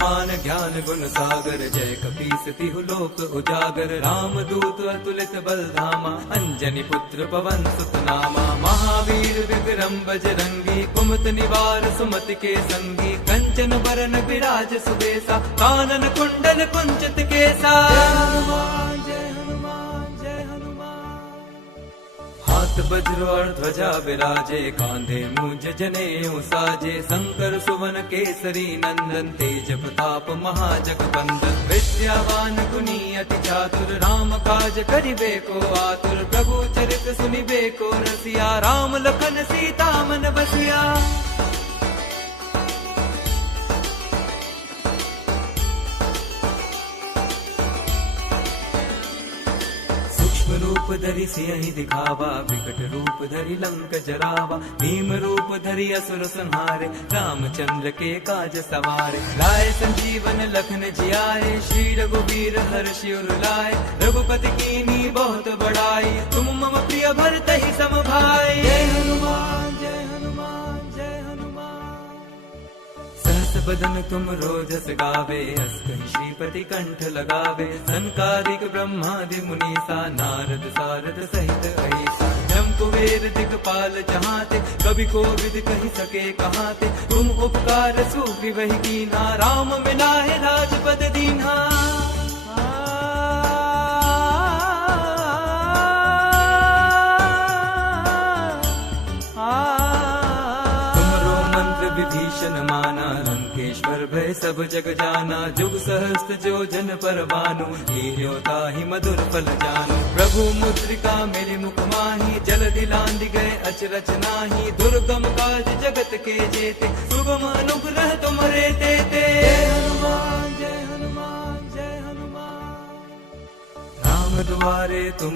हनुमान ज्ञान गुण सागर, जय कपीस तिहु लोक उजागर। राम दूत अतुलित बल धामा, अंजनी पुत्र पवन सुत नामा। महावीर विक्रम बजरंगी, कुमति निवार सुमति के संगी। कंचन बरन विराज सुबेसा, कानन कुंडल कुंचित केसा। हाथ वज्र और ध्वजा विराजे, कांधे मूंज जनेऊ साजे। शंकर सुवन केसरी नंदन, तेज प्रताप महाजगवंदन। विद्यावान गुणी अति चातुर, राम काज करिबे को आतुर। प्रभु चरित सुनिबे को रसिया, राम लखन सीता मन बसिया। रूप धरि सियहि दिखावा, विकट रूप धरि लंक जरावा। भीम रूप धरि असुर संहारे, रामचंद्र के काज सवारे। लाए संजीवन लखन जियाए, श्री रघुवीर हर्षि उर लाए। रघुपति कीन्ही बहुत बड़ाई, तुम मम प्रिय भरतहि सम भाई। जय हनुमान जय हनुमान जय हनुमान। सहस बदन तुम रोजस गावे, अस कहि श्रीपति कंठ लगावे। संकादिक ब्रह्मादि मुनीसा, नारद सारद सहित अहिसा। ब्रह्म कुबेर दिक्पाल जहाते, कवि कोविद कहि सके कहाते। तुम उपकार सूफी वही कीन्हा, राम मिलाए राजपद दीन्हा। विभीषण माना, लंकेश्वर भय सब जग जाना। जुग सहस्त्र जो जन पर भानु, हीरो ताहि मधुर फल जानु। प्रभु मुद्रिका मेरे मुख माही, जलधि लांघि गए अचरज नाही। दुर्गम काज जगत के जेते, सुगम अनुग्रह तुम्हारे तेते। जय हनुमान जय हनुमान जय हनुमान। राम द्वारे तुम